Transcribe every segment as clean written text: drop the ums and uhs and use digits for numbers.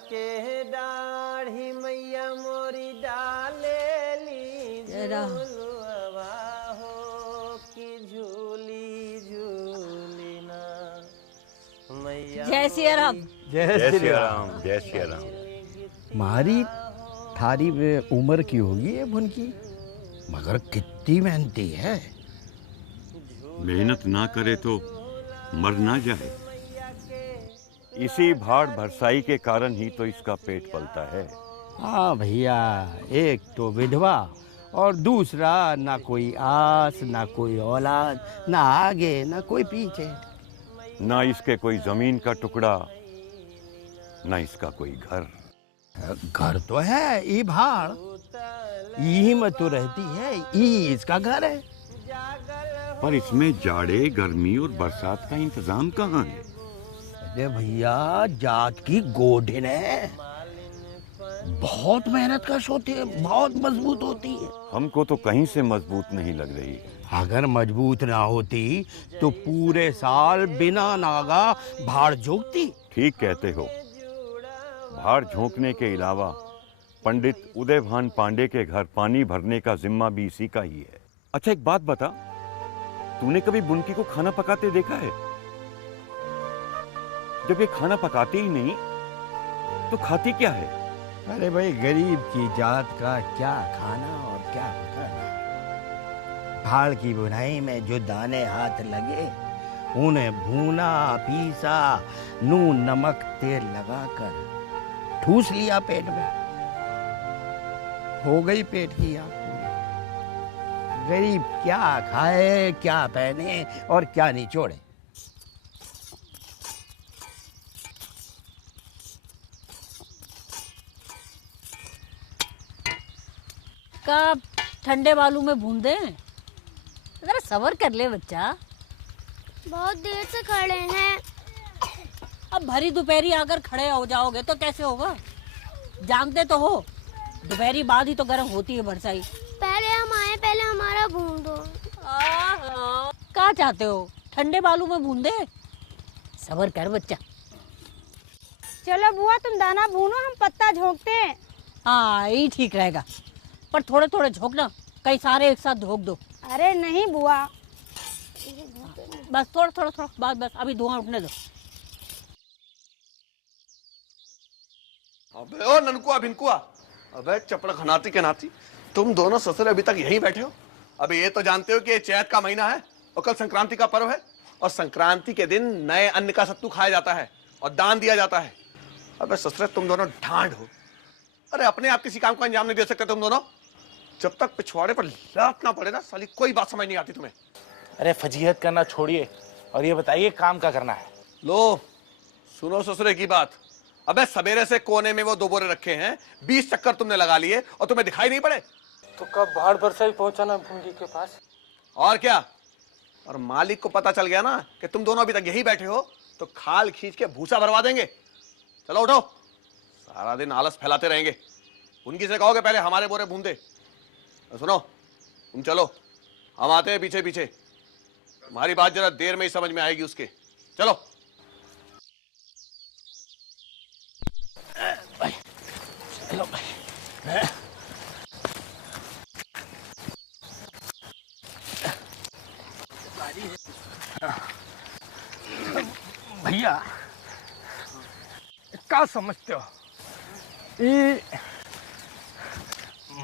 के दाढ़ी मैया मोरी डाले ली झूलवा हो कि झूली झूली ना मैया। जय श्री राम। जय श्री राम। जय श्री राम। मारी थारी उम्र की होगी ये भुनकी, मगर कितनी मेहनती है। मेहनत ना करे तो मर ना जाए। इसी भाड़ भरसाई के कारण ही तो इसका पेट पलता है। हाँ भैया, एक तो विधवा और दूसरा ना कोई आस ना कोई औलाद, ना आगे ना कोई पीछे। ना इसके कोई जमीन का टुकड़ा, ना इसका कोई घर। घर तो है ई भाड़, यही में तो रहती है, ई इसका घर है। पर इसमें जाड़े गर्मी और बरसात का इंतजाम कहाँ है? अरे भैया, जात की गोढ़िन है, बहुत मेहनत कश होती है, बहुत मजबूत होती है। हमको तो कहीं से मजबूत नहीं लग रही है। अगर मजबूत ना होती तो पूरे साल बिना नागा भाड़ झोंकती। ठीक कहते हो। भाड़ झोंकने के अलावा पंडित उदयभान पांडे के घर पानी भरने का जिम्मा भी इसी का ही है। अच्छा एक बात बता, तूने कभी बुनकी को खाना पकाते देखा है? जब ये खाना पकाती ही नहीं तो खाती क्या है? अरे भाई, गरीब की जात का क्या खाना और क्या पकाना। भाड़ की बुनाई में जो दाने हाथ लगे उन्हें भूना पीसा, नून नमक तेल लगाकर ठूस लिया पेट में, हो गई पेट की आग पूरी। गरीब क्या खाए, क्या पहने और क्या निचोड़े। का ठंडे बालू में भून दे, जरा सब्र कर ले बच्चा। बहुत देर से खड़े हैं। अब भरी दोपहरी आकर खड़े हो जाओगे तो कैसे होगा? जानते तो हो दोपहरी बाद ही तो गर्म होती है बरसाई। पहले हम आए, पहले हमारा भून दो। क्या चाहते हो, ठंडे बालू में भून दे? सब्र कर बच्चा। चलो बुआ, तुम दाना भूनो, हम पत्ता झोंकते हैं। हाँ, यही ठीक रहेगा, पर थोड़े थोड़े झोंकना, कई सारे एक साथ झोंक दो। अरे नहीं बुआ, बस थोड़ा थोड़ा थोड़ा, बस अभी धुआं उठने दो। अबे ओ ननकुआ भिनकुआ, अबे चपड़ खनाती के नाती, तुम दोनों ससुर अभी तक यहीं बैठे हो। अबे ये तो जानते हो कि ये चैत का महीना है और कल संक्रांति का पर्व है, और संक्रांति के दिन नए अन्न का सत्तू खाया जाता है और दान दिया जाता है। अबे ससुर, तुम दोनों ढांड हो। अरे अपने आप किसी काम को अंजाम नहीं दे सकते तुम दोनों। जब तक पिछवाड़े पर लात ना पड़े ना, साली कोई बात समझ नहीं आती तुम्हें। अरे फजीहत करना छोड़िए और ये बताइए काम क्या करना है। लो सुनो ससुरे की बात। अबे सवेरे से कोने में वो 2 बोरे रखे हैं, 20 चक्कर तुमने लगा लिए और तुम्हें दिखाई नहीं पड़े। तो कब भाड़ बरसाई पहुंचाना भूंगी के पास? और क्या, और मालिक को पता चल गया ना कि तुम दोनों अभी तक यही बैठे हो तो खाल खींच के भूसा भरवा देंगे। चलो उठो, सारा दिन आलस फैलाते रहेंगे। उनकी से कहोगे पहले हमारे बोरे भून दे। सुनो, तुम चलो, हम आते हैं पीछे पीछे। तुम्हारी बात जरा देर में ही समझ में आएगी उसके। चलो। चलो भाई। भैया क्या समझते हो, ये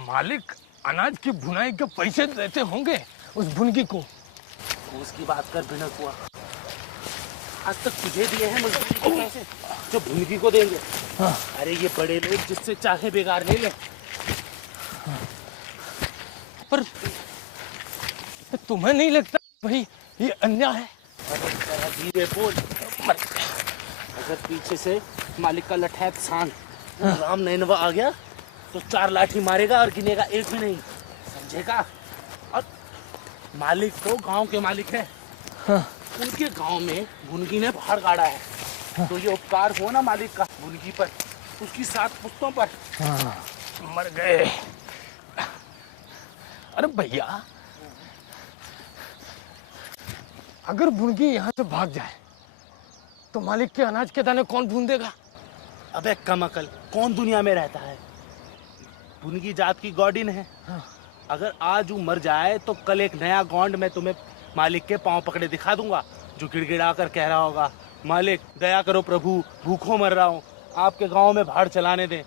मालिक अनाज की भुनाई के पैसे देते होंगे उस भुनगी को? उसकी बात कर बिना हुआ, आज तक तुझे दिए हैं मजदूरी के पैसे जो भुनगी को देंगे। हाँ। अरे ये बड़े लोग जिससे चाहे बेगार ले ले। पर तुम्हें नहीं लगता भाई ये अन्याय है? अरे जरा धीरे बोल, अगर पीछे से मालिक का लठैत सांड राम नैनवा आ गया तो 4 लाठी मारेगा और गिनेगा एक भी नहीं, समझेगा? और मालिक तो गांव के मालिक है। हाँ। उनके गांव में भुनगी ने भाड़ गाड़ा है। हाँ। तो ये उपकार हो ना मालिक का भुनगी पर, उसकी 7 पुश्तों पर। हाँ, मर गए। अरे भैया, अगर भुनगी यहाँ से भाग जाए तो मालिक के अनाज के दाने कौन भून देगा? अबे कमअकल, कौन दुनिया में रहता है? भुनगी जात की गॉडिन है। अगर आज वो मर जाए तो कल एक नया गॉन्ड मैं तुम्हें मालिक के पांव पकड़े दिखा दूंगा, जो गिड़गिड़ा कर कह रहा होगा, मालिक दया करो प्रभु, भूखों मर रहा हूँ, आपके गांव में भाड़ चलाने दें।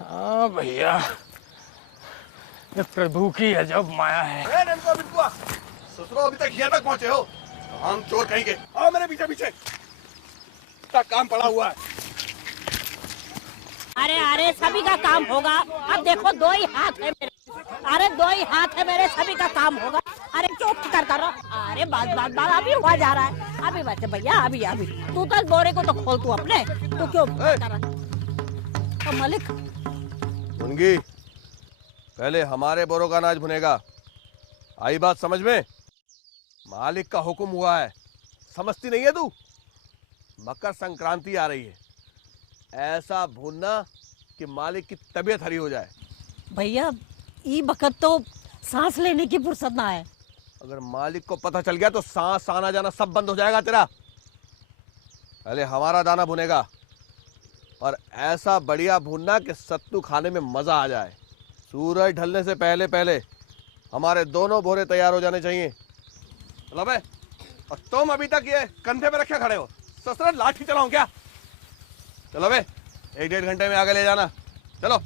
हाँ भैया, ये प्रभु की अजब माया है। ससुरो अभी तक यहाँ तक पहुँचे हो? हम चोर कहेंगे। आओ मेरे पीछे पीछे, इतना काम पड़ा हुआ है। अरे अरे सभी का काम होगा। अब देखो 2 ही हाथ है मेरे, अरे 2 ही हाथ है मेरे, सभी का काम होगा। अरे चुप करता रहो। अरे बात अभी हुआ जा रहा है। अभी बच्चे भैया, अभी तू तो बोरे को तो खोल, तू अपने तो क्यों कर रहा है? मालिक भुनगी, पहले हमारे बोरों का अनाज भुनेगा। आई बात समझ में? मालिक का हुक्म हुआ है, समझती नहीं है तू? मकर संक्रांति आ रही है, ऐसा भूनना कि मालिक की तबीयत हरी हो जाए। भैया ये वक्त तो सांस लेने की फुर्सत ना है। अगर मालिक को पता चल गया तो सांस आना जाना सब बंद हो जाएगा तेरा। पहले हमारा दाना भुनेगा, और ऐसा बढ़िया भूनना कि सत्तू खाने में मजा आ जाए। सूरज ढलने से पहले पहले हमारे दोनों बोरे तैयार हो जाने चाहिए। चलो बे, और तुम अभी तक ये कंधे पे रखे खड़े हो, ससुर लाठी चलाऊं क्या? चलो बे, 1-1.5 घंटे में आगे ले जाना। चलो।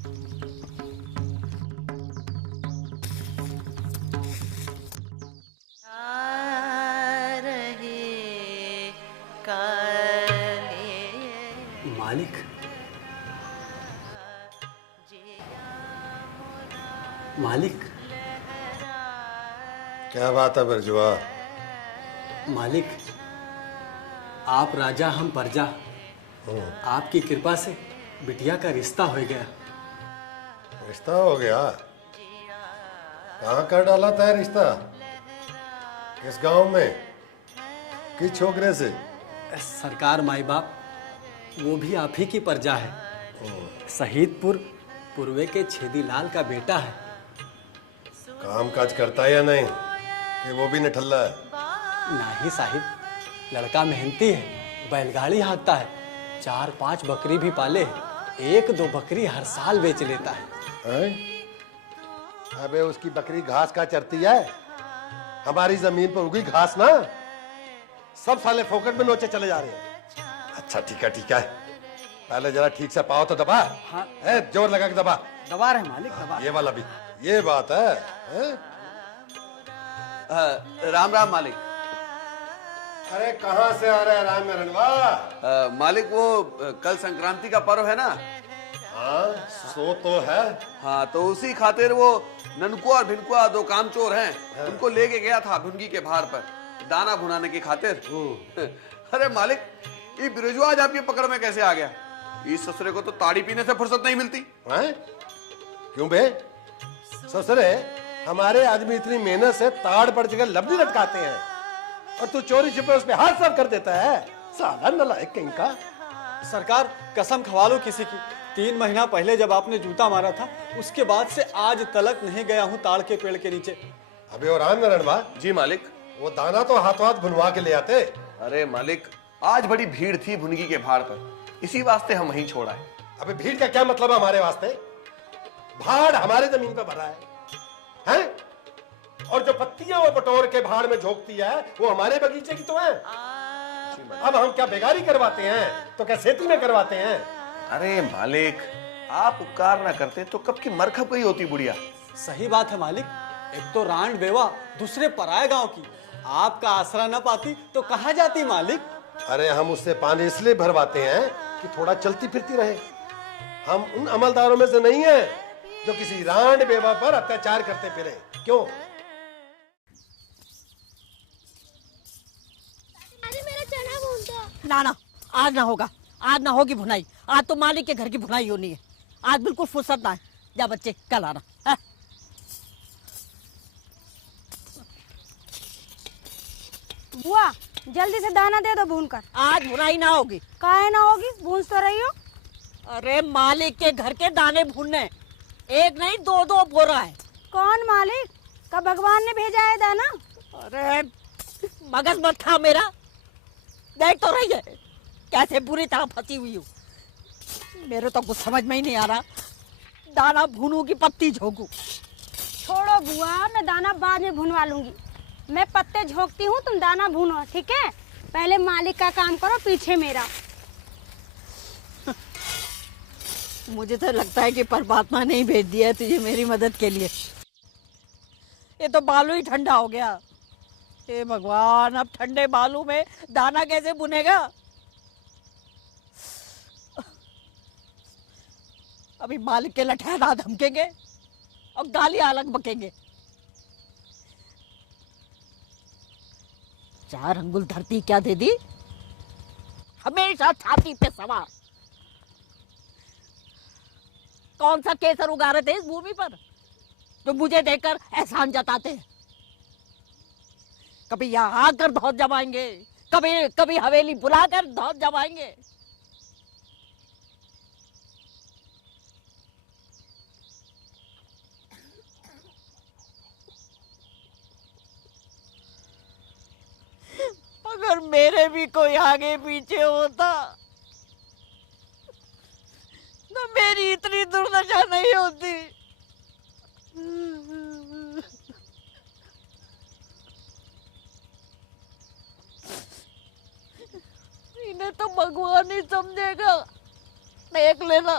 मालिक, मालिक, क्या बात है बिरजुआ? मालिक, आप राजा हम प्रजा, आपकी कृपा से बिटिया का रिश्ता हो गया। रिश्ता हो गया? कहाँ कर डाला था रिश्ता? किस गांव में, किस छोकरे से? सरकार माई बाप, वो भी आप ही की प्रजा है। शहीदपुर पूर्वे के छेदीलाल का बेटा है। काम काज करता है या नहीं, कि वो भी निठल्ला है? नहीं साहिब, लड़का मेहनती है, बैलगाड़ी हाँकता है, 4-5 बकरी भी पाले है, 1-2 बकरी हर साल बेच लेता है। अबे उसकी बकरी घास का चरती है, हमारी जमीन पर उगी घास ना। सब साले फोकट में नोचे चले जा रहे हैं। अच्छा ठीक है, पहले जरा ठीक से पाओ तो दबा। हाँ। जोर लगा के दबा। दबा रहे मालिक, दबा। ये वाला भी, ये बात है? राम राम मालिक। अरे कहाँ से आ रहा है राम रणवा? मालिक वो कल संक्रांति का पर्व है ना। हाँ सो तो है। हाँ तो उसी खातिर वो ननकुआ और भिनकुआ 2 कामचोर हैं, उनको लेके गया था भुनगी के भार पर दाना भुनाने की खातिर। अरे मालिक, ये बिरजुआ आज आपकी पकड़ में कैसे आ गया? इस ससुरे को तो ताड़ी पीने से फुर्सत नहीं मिलती। हैं? क्यों बे? ससुरे, हमारे आदमी इतनी मेहनत से ताड़ पड़ जगह लबड़ी लटकाते हैं, और तू चोरी छिपे उस पे हाथ साफ कर देता है। साला नालायक कहीं का। सरकार कसम खवा लो किसी की, 3 महीना पहले जब आपने जूता मारा था, उसके बाद से आज तलक नहीं गया हूँ ताड़ के पेड़ के नीचे। अबे और राम रणवा? जी मालिक। वो दाना तो हाथों हाथ भुनवा के ले आते। अरे मालिक, आज बड़ी भीड़ थी भुनगी के भाड़ पर, इसी वास्ते हम वहीं छोड़ा है। अबे भीड़ का क्या मतलब है हमारे वास्ते? भाड़ हमारे जमीन पर भरा है? और जो पत्तियां वो बटोर के भाड़ में झोंकती है, वो हमारे बगीचे की तो है। अब हम क्या बेगारी करवाते हैं तो क्या खेती में करवाते हैं? अरे मालिक, आप उपकार ना करते तो कब की मर खप गई होती बुढ़िया। सही बात है मालिक, एक तो रांड बेवा, दूसरे पराये गांव की, आपका आसरा न पाती तो कहाँ जाती मालिक? अरे हम उससे पानी इसलिए भरवाते हैं कि थोड़ा चलती फिरती रहे। हम उन अमलदारों में से नहीं है जो किसी रांड बेवा पर अत्याचार करते फिरे। क्यों? मेरा चना भून दो। ना, आज ना होगा, आज ना होगी भुनाई। आज तो मालिक के घर की भुनाई होनी है, आज बिल्कुल फुर्सत ना है। जा बच्चे, कल आना। बुआ जल्दी से दाना दे दो भून कर। आज भुनाई ना होगी। काहे ना होगी, भून तो रही हो। अरे मालिक के घर के दाने भूनने, 1 नहीं 2-2 बोरा है। कौन मालिक? का भगवान ने भेजा है दाना? अरे मगज मत खा मेरा, देख तो रही है कैसे बुरी तरह फंसी हुई हूँ। मेरे तो कुछ समझ में ही नहीं आ रहा, दाना भूनू की पत्ती झोंकू। छोड़ो बुआ, मैं दाना बाद में भुनवा लूंगी। मैं पत्ते झोंकती हूँ, तुम दाना भूनो, ठीक है? पहले मालिक का काम करो, पीछे मेरा। मुझे तो लगता है कि परमात्मा ने ही भेज दिया है तुझे मेरी मदद के लिए। ये तो बालू ही ठंडा हो गया। हे भगवान, अब ठंडे बालू में दाना कैसे बुनेगा? अभी मालिक के लठैत धमकेंगे और गालियां अलग बकेंगे। 4 अंगुल धरती क्या दे दी, हमेशा छाती पे सवार। कौन सा केसर उगा रहे थे इस भूमि पर जो मुझे देखकर एहसान जताते हैं? कभी यहाँ आकर धौत जमाएंगे, कभी हवेली बुलाकर धौत जमाएंगे। अगर मेरे भी कोई आगे पीछे होता तो मेरी इतनी दुर्दशा नहीं होती। इन्हें तो भगवान ही समझेगा, देख लेना।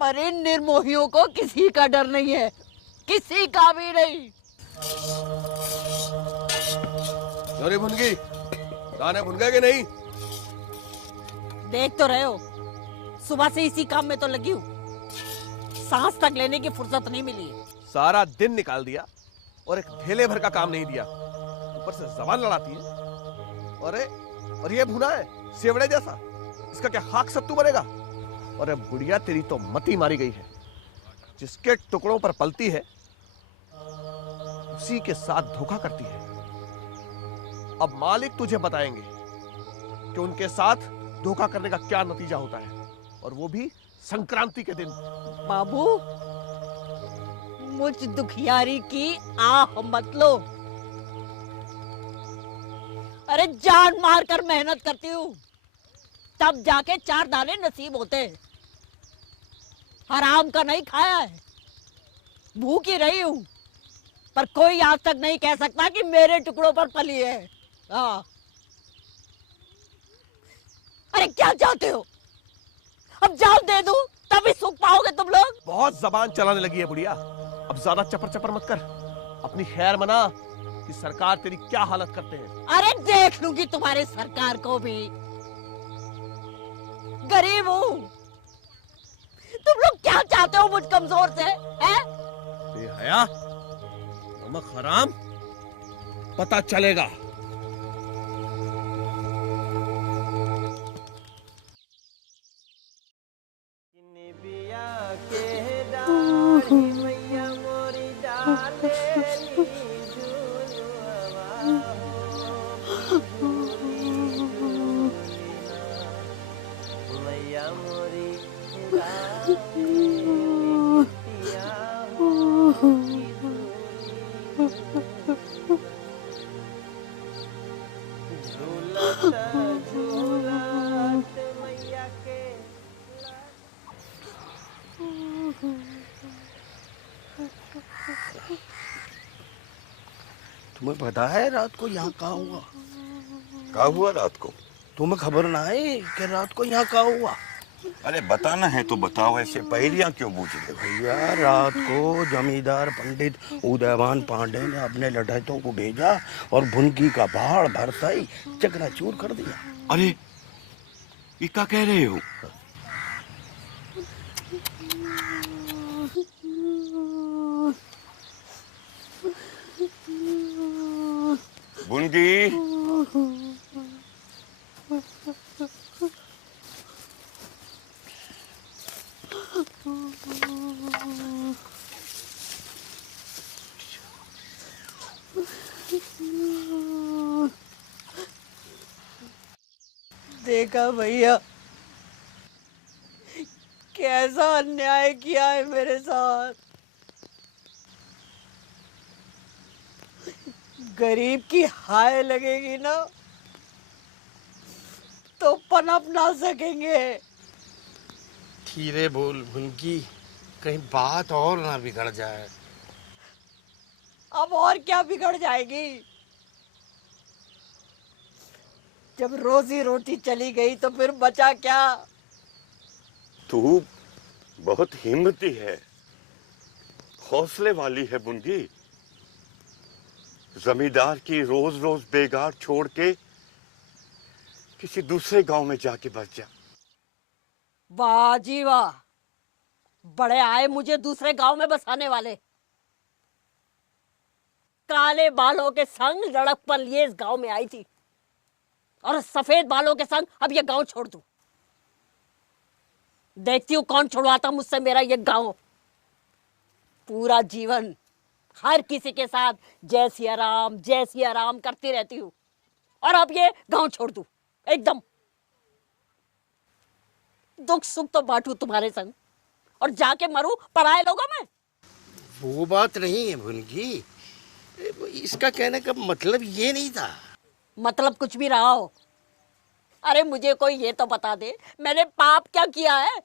पर इन निर्मोहियों को किसी का डर नहीं है, किसी का भी नहीं। जोरी भुन गई, दाने भुन गए कि नहीं? देख तो रहे हो, सुबह से इसी काम में तो लगी हूँ, सांस तक लेने की फुर्सत नहीं मिली है। सारा दिन निकाल दिया और एक ढेले भर का काम नहीं दिया, ऊपर से जबान लड़ाती है। और ये भुना है सेवड़े जैसा, इसका क्या खाक सत्तू बनेगा? और बुढ़िया तेरी तो मती मारी गई है, जिसके टुकड़ों पर पलती है उसी के साथ धोखा करती है। अब मालिक तुझे बताएंगे कि उनके साथ धोखा करने का क्या नतीजा होता है, और वो भी संक्रांति के दिन। बाबू, मुझ दुखियारी की आह मत लो। अरे जान मार कर मेहनत करती हूँ, तब जाके 4 दाने नसीब होते हैं। हराम का नहीं खाया है, भूखी रही हूँ, पर कोई आज तक नहीं कह सकता कि मेरे टुकड़ों पर पली है। हाँ, अरे क्या चाहते हो? अब जान दे दूं तभी सुख पाओगे तुम लोग। बहुत जबान चलाने लगी है बुढ़िया, अब ज्यादा चपर चपर मत कर, अपनी खैर मना कि सरकार तेरी क्या हालत करते हैं। अरे देख लूंगी तुम्हारी सरकार को भी, गरीब हूँ। तुम लोग क्या चाहते हो मुझ कमजोर से, हैं? बेहया, नमक हराम, पता चलेगा। तुम्हें पता है रात को यहाँ क्या हुआ? क्या हुआ रात को? तुम्हें खबर ना है कि रात को यहाँ क्या हुआ? अरे बताना है तो बताओ, ऐसे पहेलियां क्यों पूछ रहे हो? भैया, रात को जमींदार पंडित उदयभान पांडे ने अपने लठैतों को भेजा और भुनकी का पहाड़ भरता ही चकनाचूर कर दिया। अरे ये क्या कह रहे हो? भुनकी, देखा भैया, कैसा अन्याय किया है मेरे साथ। गरीब की हाय लगेगी ना तो पनप ना सकेंगे। धीरे बोल भुनकी, कहीं बात और ना बिगड़ जाए। अब और क्या बिगड़ जाएगी? जब रोजी रोटी चली गई तो फिर बचा क्या? तू बहुत हिम्मती है, हौसले वाली है बुनगी। जमींदार की रोज रोज बेगार छोड़ के किसी दूसरे गांव में जाके बस जा। वाह जी वाह, बड़े आए मुझे दूसरे गांव में बसाने वाले। काले बालों के संग लड़कपन लिए इस गांव में आई थी और सफेद बालों के संग अब ये गांव छोड़ दूं। देखती हूँ कौन छुड़वाता मुझसे मेरा ये गांव। पूरा जीवन हर किसी के साथ जय सिया राम करती रहती हूँ और अब ये गांव छोड़ दूं एकदम। दुख सुख तो बांटू तुम्हारे संग और जाके मरूं पराए लोगों में। वो बात नहीं है भुनकी, इसका कहने का मतलब ये नहीं था। मतलब कुछ भी रहा हो, अरे मुझे कोई ये तो बता दे मैंने पाप क्या किया है।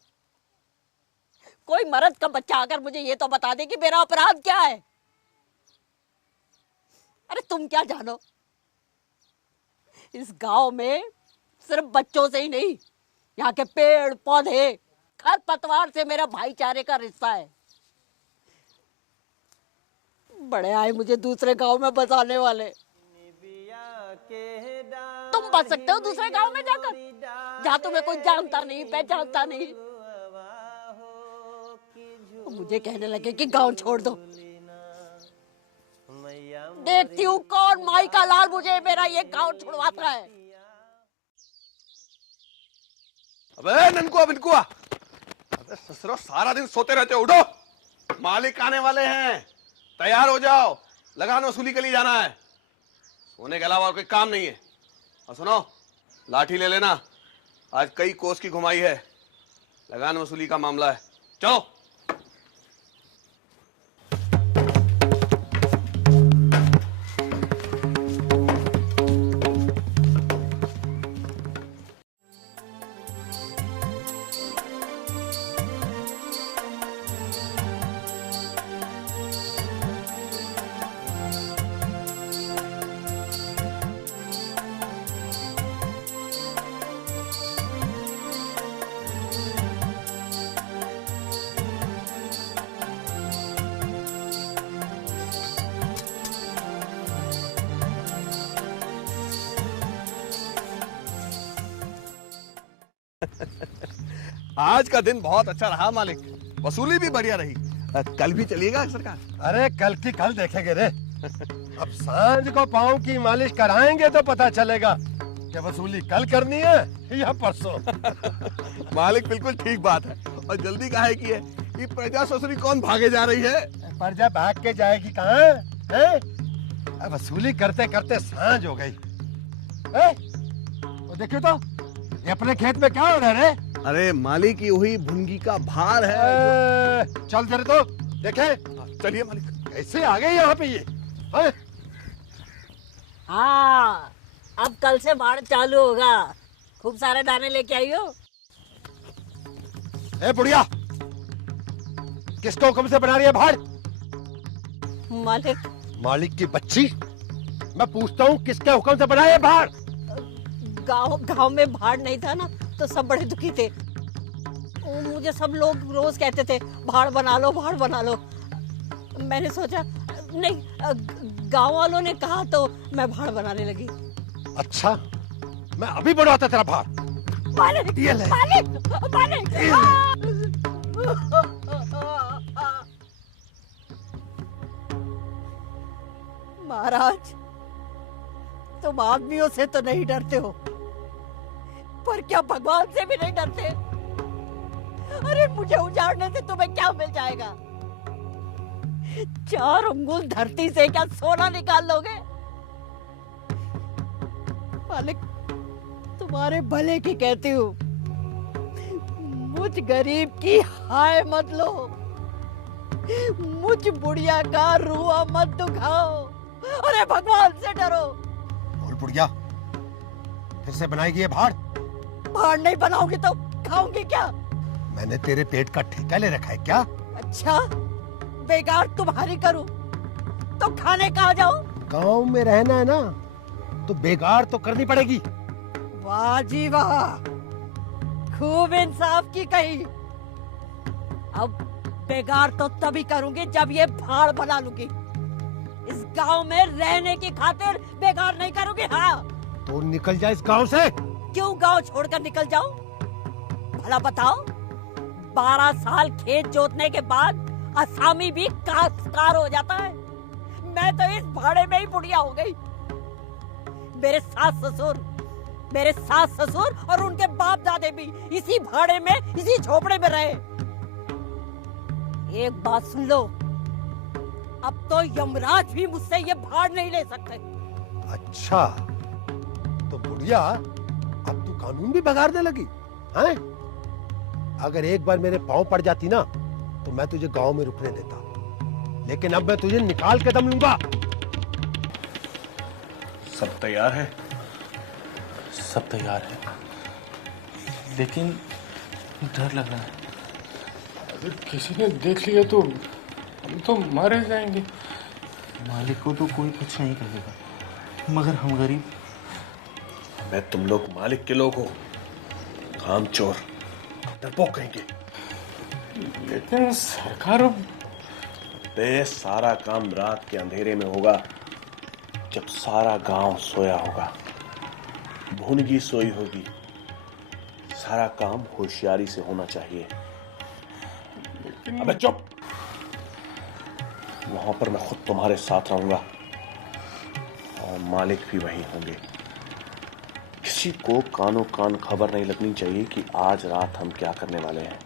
कोई मर्द का बच्चा आकर मुझे ये तो बता दे कि मेरा अपराध क्या है। अरे तुम क्या जानो, इस गांव में सिर्फ बच्चों से ही नहीं, यहाँ के पेड़ पौधे खरपतवार से मेरा भाईचारे का रिश्ता है। बड़े आए मुझे दूसरे गांव में बसाने वाले। तुम बस सकते हो दूसरे गांव में जाकर, जहाँ तुम्हें कोई जानता नहीं पहचानता नहीं। मुझे कहने लगे कि गांव छोड़ दो। देखती हूँ कौन माई का लाल मुझे मेरा ये गांव छुड़वाता है। अबे ननकुआ बिनकुआ, अबे ससुरो सारा दिन सोते रहते हो। उठो, मालिक आने वाले हैं, तैयार हो जाओ, लगान वसूली के लिए जाना है। सोने के अलावा और कोई काम नहीं है। और सुनो, लाठी ले लेना, आज कई कोस की घुमाई है, लगान वसूली का मामला है। चलो। आज का दिन बहुत अच्छा रहा मालिक, वसूली भी बढ़िया रही। कल भी चलिएगा सरकार? अरे कल की कल देखेंगे रे। अब सांझ को पाँव की मालिश कराएंगे तो पता चलेगा कि वसूली कल करनी है या परसों। मालिक बिल्कुल ठीक बात है, और जल्दी काहे की है? ये प्रजा वसूली कौन भागे जा रही है? प्रजा भाग के जाएगी कहाँ है? अब वसूली करते करते सांझ हो गई। देखियो तो ये अपने खेत में क्या हो रहा है रे? अरे मालिक ये वही भुनगी का भार है। चल जरा तो देखे। चलिए मालिक। कैसे आ गए यहाँ पे ये? हाँ, अब कल से भाड़ चालू होगा। खूब सारे दाने लेके आई हो। ए बुढ़िया, किसको हुक्म से बना रही है भाड़? मालिक। मालिक की बच्ची, मैं पूछता हूँ किसके हुक्म से बनाया भाड़? गांव में भाड़ नहीं था ना, तो सब बड़े दुखी थे। मुझे सब लोग रोज कहते थे भाड़ बना लो, भाड़ बना लो। मैंने सोचा नहीं, गांव वालों ने कहा तो मैं भाड़ बनाने लगी। अच्छा, मैं अभी बनवाता तेरा भाड़। मालिक, मालिक, मालिक। महाराज, तुम आदमियों से तो नहीं डरते हो, पर क्या भगवान से भी नहीं डरते? अरे मुझे उजाड़ने से तुम्हें क्या मिल जाएगा? 4 अंगुल धरती से क्या सोना निकाल लोगे? मालिक, तुम्हारे भले की कहती हूँ, मुझ गरीब की हाय मत लो, मुझ बुढ़िया का रुआ मत दुखाओ। अरे भगवान से डरो। बोल बुढ़िया, फिर से बनाएगी ये भाड़? भाड़ नहीं बनाऊंगी तो खाऊंगी क्या? मैंने तेरे पेट का ठेका ले रखा है क्या? अच्छा, बेकार तुम्हारी करूं तो खाने कहाँ जाऊं? गांव में रहना है ना तो बेगार तो करनी पड़ेगी। वाह जी वाह, खूब इंसाफ की कही। अब बेगार तो तभी करूंगी जब ये भाड़ बना लूंगी। इस गांव में रहने की खातिर बेगार नहीं करूंगी। हाँ, तो निकल जा इस गांव से। क्यों गांव छोड़कर निकल जाऊं? भला बताओ, 12 साल खेत जोतने के बाद असामी भी काश्तकार हो जाता है। मैं तो इस भाड़े में ही बुढ़िया हो गई। मेरे सास ससुर और उनके बाप दादे भी इसी भाड़े में, इसी झोपड़े में रहे। एक बात सुन लो, अब तो यमराज भी मुझसे ये भाड़ नहीं ले सकते। अच्छा, तो बुढ़िया अब तू कानून भी बगाड़ने लगी हैं? अगर एक बार मेरे पांव पड़ जाती ना तो मैं तुझे गांव में रुकने देता, लेकिन अब मैं तुझे निकाल के दम लूंगा। सब तैयार है? सब तैयार है, लेकिन डर लग रहा है। अगर किसी ने देख लिया तो हम तो मारे जाएंगे। मालिक को तो कोई कुछ नहीं कहेगा, मगर हम गरीब। मैं तुम लोग मालिक के लोग हो, काम चोर, डरपोक कहेंगे। लेकिन सरकार, बे सारा काम रात के अंधेरे में होगा, जब सारा गांव सोया होगा, भुनगी सोई होगी। सारा काम होशियारी से होना चाहिए। अबे चुप! वहां पर मैं खुद तुम्हारे साथ रहूंगा और मालिक भी वहीं होंगे। किसी को कानो कान खबर नहीं लगनी चाहिए कि आज रात हम क्या करने वाले हैं।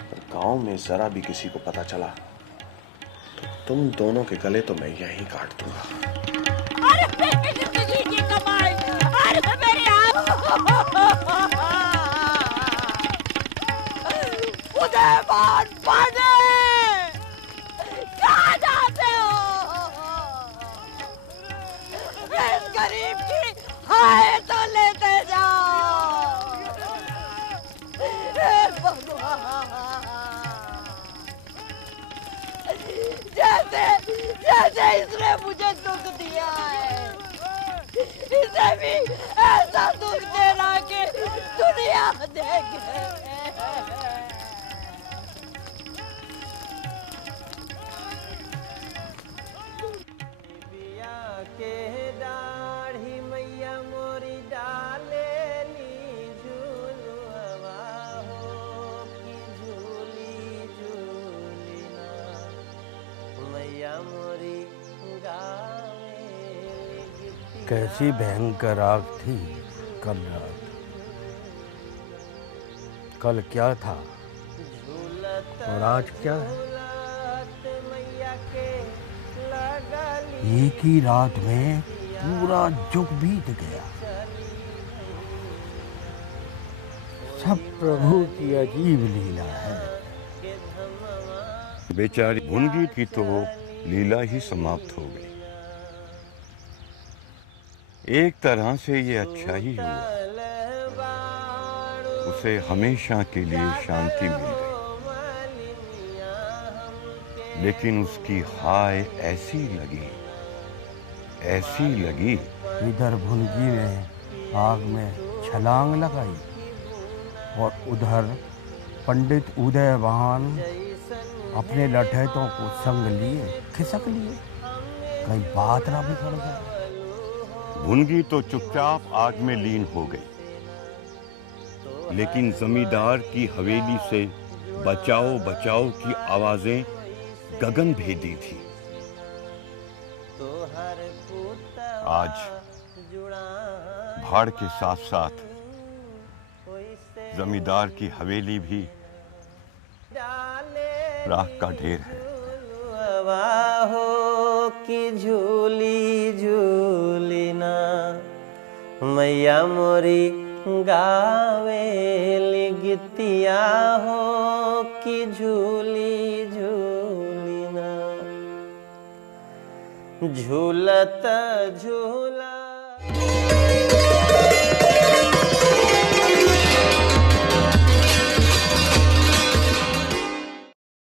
पर गांव में जरा भी किसी को पता चला तो तुम दोनों के गले तो मैं यहीं काट दूंगा। अरे मेरी जिंदगी की कमाई, अरे मेरी उदयमान पांडे, कहाँ जाते हो? इस गरीब की हाय तो लेते जाओ। हे भगवान, जैसे इसने मुझे दुख दिया है, इसे भी ऐसा दुख देना कि दुनिया देखे। के दाढ़ी मैया मोरी डाले ली झूलवा हो कि झूली झूली ना मैया मोरी गावे। कैसी भयंकर आग थी कल रात। कल क्या था और आज क्या है? एक ही रात में पूरा जुग बीत गया। सब प्रभु की अजीब लीला है। बेचारी भुनगी की तो लीला ही समाप्त हो गई। एक तरह से ये अच्छा ही हुआ, उसे हमेशा के लिए शांति मिल गई। लेकिन उसकी हाय ऐसी लगी इधर भुनगी ने आग में छलांग लगाई और उधर पंडित उदयवान अपने लठैतों को संग लिए खिसक लिए। कहीं बात ना बिगड़ जाए। भुनगी तो चुपचाप आग में लीन हो गई, लेकिन जमींदार की हवेली से बचाओ बचाओ की आवाजें गगन भेदी थी। आज भाड़ के साथ साथ जमींदार की हवेली भी राख का ढेर है। हो कि झूली झूली ना मैया मोरी गावे गीतिया हो कि झूली झूली ना। झूलत झूला